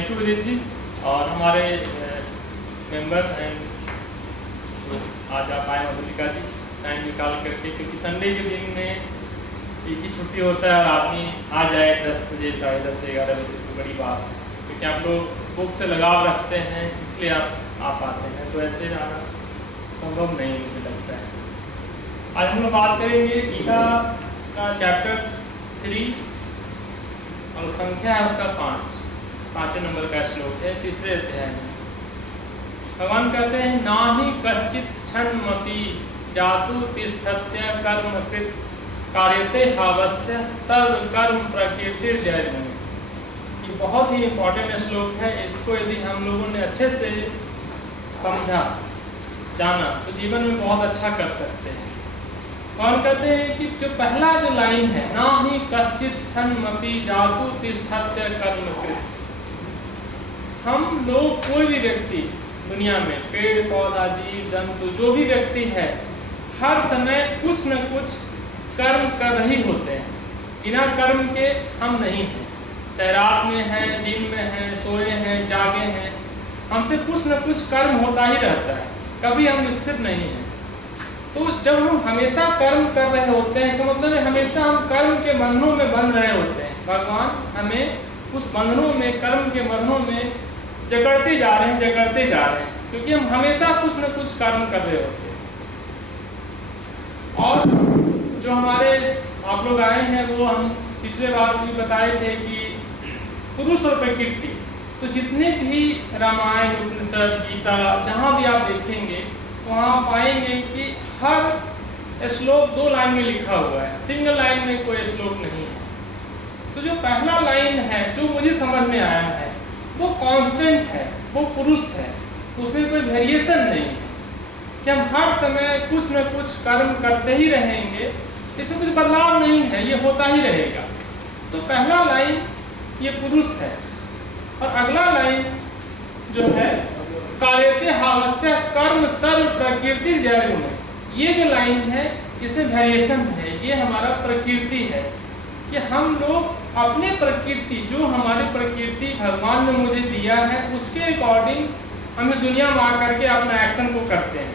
Thank you विदित जी। और हमारे मेंबर हैं, आज आप आए मधुलिका जी टाइम निकाल करके, क्योंकि संडे के दिन में एक ही छुट्टी होता है और आदमी आ जाए 10 बजे 10:30 11 बजे तो बड़ी बात है, क्योंकि आप लोग बुक से लगाव रखते हैं इसलिए आप आते हैं, तो ऐसे आना संभव नहीं मुझे लगता है। आज हम लोग बात करेंगे गीता का चैप्टर 3 और संख्या है उसका 5वें नंबर का श्लोक है, तीसरे अध्याय में। भगवान कहते हैं ना ही कश्चित क्षणमपि जातु तिष्ठत्य कर्म कृत कार्यते हावस्य सर्व कर्म प्रकृतिर्जयति। ये बहुत ही इम्पोर्टेंट श्लोक है। इसको यदि हम लोगों ने अच्छे से समझा जाना तो जीवन में बहुत अच्छा कर सकते हैं। और कहते हैं कि जो पहला जो लाइन है ना ही कश्चित क्षणमपि जातु तिष्ठत्य कर्म कृत, हम लोग कोई भी व्यक्ति दुनिया में पेड़ पौधा जीव जंतु जो भी व्यक्ति है हर समय कुछ न कुछ कर्म कर रही होते हैं। बिना कर्म के हम नहीं हैं, चाहे रात में हैं दिन में हैं सोए हैं जागे हैं, हमसे कुछ न कुछ कर्म होता ही रहता है, कभी हम स्थिर नहीं हैं। तो जब हम हमेशा कर्म कर रहे होते हैं इसका मतलब है हमेशा हम कर्म के बंधनों में बंध रहे होते हैं। भगवान हमें उस बंधनों में कर्म के बंधनों में जकड़ते जा रहे हैं, क्योंकि हम हमेशा कुछ न कुछ कर्म कर रहे होते हैं। और जो हमारे आप लोग आए हैं वो हम पिछले बार भी बताए थे कि पुरुष और प्रकृति, तो जितने भी रामायण उपनिषद गीता जहाँ भी आप देखेंगे वहाँ पाएंगे कि हर श्लोक 2 लाइन में लिखा हुआ है, सिंगल लाइन में कोई श्लोक नहीं है। तो जो पहला लाइन है जो मुझे समझ में आया है वो कांस्टेंट है, वो पुरुष है, उसमें कोई वेरिएशन नहीं है कि हम हर समय कुछ न कुछ कर्म करते ही रहेंगे, इसमें कुछ बदलाव नहीं है, ये होता ही रहेगा। तो पहला लाइन ये पुरुष है और अगला लाइन जो है कार्यते हावस्य कर्म सर्व प्रकृति जयगुण, ये जो लाइन है इसमें वेरिएशन है, ये हमारा प्रकृति है कि हम लोग अपने प्रकृति जो हमारी प्रकृति भगवान ने मुझे दिया है उसके अकॉर्डिंग हम इस दुनिया में आकर के अपना एक्शन को करते हैं।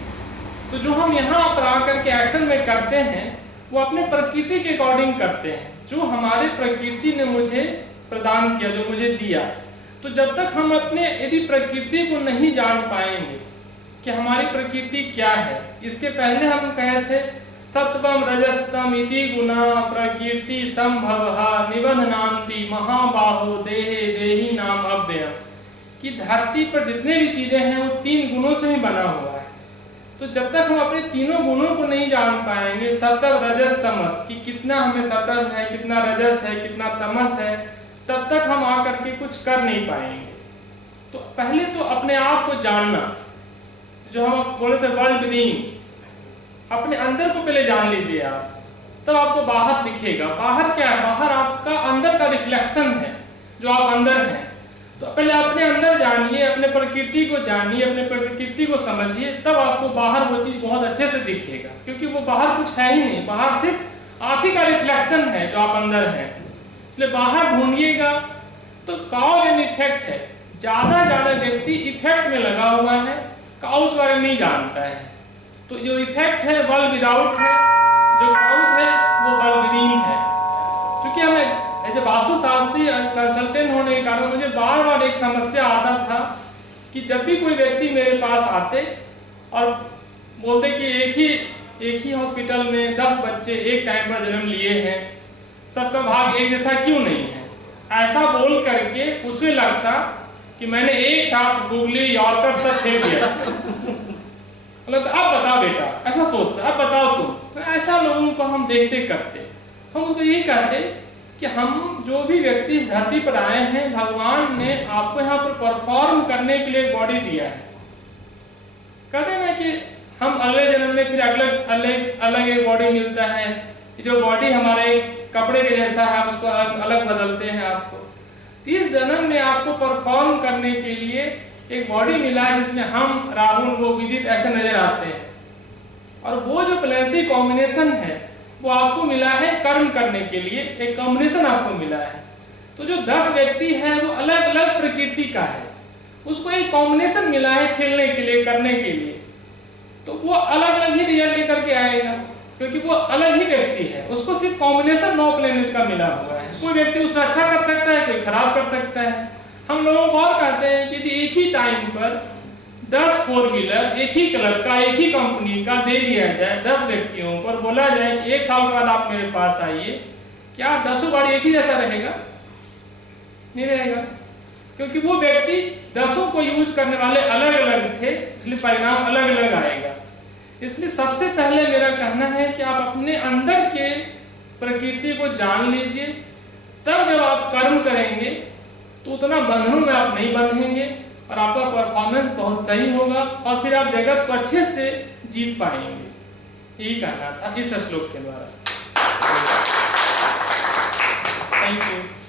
तो जो हम यहाँ पर आकर के एक्शन में करते हैं वो अपने प्रकृति के अकॉर्डिंग करते हैं, जो हमारे प्रकृति ने मुझे प्रदान किया, जो मुझे दिया। तो जब तक हम अपने यदि प्रकृति को नहीं जान पाएंगे कि हमारी प्रकृति क्या है, इसके पहले हम कहे थे सत्वम रजस्तम इति गुणा प्रकृति संभवः निबध्नान्ति महाबाहो देहे देही नाम अव्ययम्, कि धरती पर जितने भी चीजें हैं वो 3 गुणों से ही बना हुआ है। तो जब तक हम अपने तीनों गुणों को नहीं जान पाएंगे सत्व रजस तमस, कि कितना हमें सत्व है कितना रजस है कितना तमस है, तब तक हम आकर के कुछ कर नहीं पाएंगे। तो पहले तो अपने आप को जानना, जो हम बोले थे वर्ल्ड विदिन, अपने अंदर को पहले जान लीजिए आप, तब आपको बाहर दिखेगा। बाहर क्या है? बाहर आपका अंदर का रिफ्लेक्शन है, जो आप अंदर हैं। तो पहले अपने अंदर जानिए, अपने प्रकृति को जानिए, अपने प्रकृति को समझिए, तब आपको बाहर वो चीज़ बहुत अच्छे से दिखेगा, क्योंकि वो बाहर कुछ है ही नहीं, बाहर सिर्फ आप ही का रिफ्लेक्शन है जो आप अंदर हैं। इसलिए बाहर ढूंढिएगा। तो काउज एंड इफेक्ट है, ज़्यादा व्यक्ति इफेक्ट में लगा हुआ है, काउज के बारे में नहीं जानता है। तो जो इफेक्ट है वर्ल्ड विदाउट है, जो काउज है वो वर्ल्ड विदिन है। क्योंकि हमें एज ए वास्तुशास्त्री कंसल्टेंट होने के कारण मुझे बार एक समस्या आता था कि जब भी कोई व्यक्ति मेरे पास आते और बोलते कि एक ही हॉस्पिटल में 10 बच्चे एक टाइम पर जन्म लिए हैं, सबका भाग एक जैसा क्यों नहीं है, ऐसा बोल करके उसे लगता कि मैंने एक साथ गुगली यॉर्कर सब फेंक दिया। मतलब अब बताओ बेटा, ऐसा सोचता, अब बताओ तुम। ऐसा लोगों को हम देखते करते, हम उसको यही कहते कि हम जो भी व्यक्ति इस धरती पर आए हैं भगवान ने आपको यहाँ पर परफॉर्म करने के लिए बॉडी दिया है। कहते हैं ना कि हम अगले जन्म में फिर अलग एक बॉडी मिलता है, जो बॉडी हमारे कपड़े के जैसा है, आप उसको अलग बदलते हैं आपको। इस जन्म में आपको परफॉर्म करने के लिए एक बॉडी मिला है जिसमें हम राहुल वो विदित ऐसे नजर आते हैं, और वो जो प्लेनेटरी कॉम्बिनेशन है वो आपको मिला है कर्म करने के लिए, एक कॉम्बिनेशन आपको मिला है। तो जो 10 व्यक्ति है वो अलग अलग प्रकृति का है, उसको एक कॉम्बिनेशन मिला है खेलने के लिए, करने के लिए, तो वो अलग अलग ही रिजल्ट लेकर के आएगा, क्योंकि वो अलग ही व्यक्ति है, उसको सिर्फ कॉम्बिनेशन 9 प्लेनेट का मिला हुआ है। कोई व्यक्ति उसमें अच्छा कर सकता है, कोई खराब कर सकता है। हम लोगों को और कहते हैं कि यदि एक ही टाइम पर 10 4 व्हीलर एक ही कलर का, एक ही कंपनी का दे दिया जाए 10 व्यक्तियों को और बोला जाए कि 1 साल के बाद आप मेरे पास आइए, क्या 10 गाड़ी एक ही जैसा रहेगा? नहीं रहेगा, क्योंकि वो व्यक्ति 10 को यूज करने वाले अलग अलग थे, इसलिए परिणाम अलग अलग आएगा। इसलिए सबसे पहले मेरा कहना है कि आप अपने अंदर के प्रकृति को जान लीजिए, तब जब आप कर्म करेंगे तो उतना बंधनों में आप नहीं बंधेंगे और आपका परफॉर्मेंस बहुत सही होगा और फिर आप जगत को अच्छे से जीत पाएंगे। यही कहना था इस श्लोक के द्वारा। Thank you.